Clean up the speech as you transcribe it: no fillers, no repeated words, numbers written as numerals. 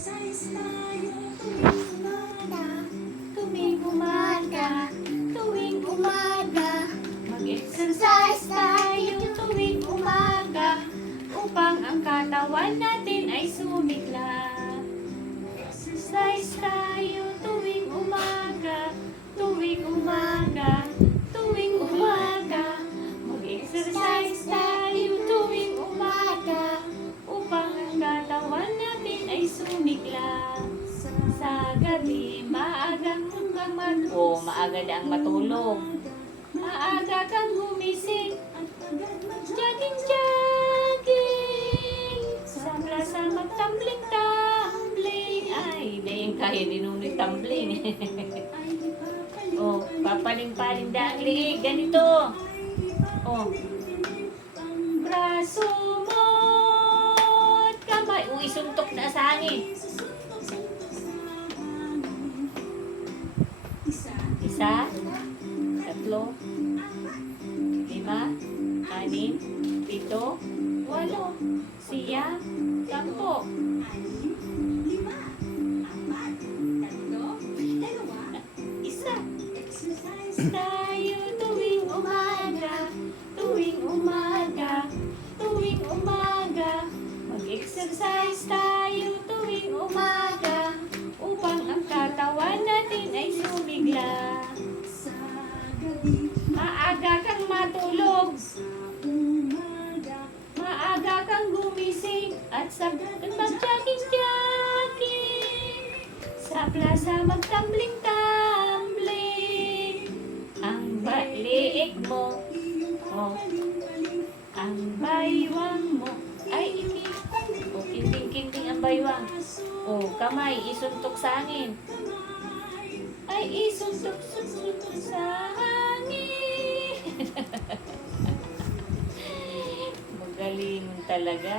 Tuwing umaga, tuwing umaga, mag-exercise tayo tuwing umaga, upang ang katawan natin ay sumigla. Exercise tayo tuwing umaga, tuwing umaga, tuwing umaga, mag-exercise tayo tuwing umaga, upang ang katawan natin ay sumigla. Sa gabi, maaga ang matulog. Maaga kang gumising. Jogging, jogging. Sa plaza magtumbling-tumbling. Ay, hindi yung kaya ninunoy tumbling. Oh, papaling-paling ang liig. Ganito. Oh. Braso mo at kamay. Uy, suntok na sa hangin. Isa, tatlo, 5, 6, 7, 8, 9, 10. Isa. Tayo tuwing umaga, tuwing umaga, tuwing umaga. Mag-exercise tayo tuwing umaga, upang ang katawan natin ay sumigla. Maaga kang matulog, maaga kang gumising, at mag-jogging-jogging. Sa plaza magtumbling-tumbling. Ang liig mo, oh, ang baywang mo, ay kinting-kinting ang baywang. Oh, kamay, isuntok sa hangin. Ay, isuntok sa hangin. Magaling talaga.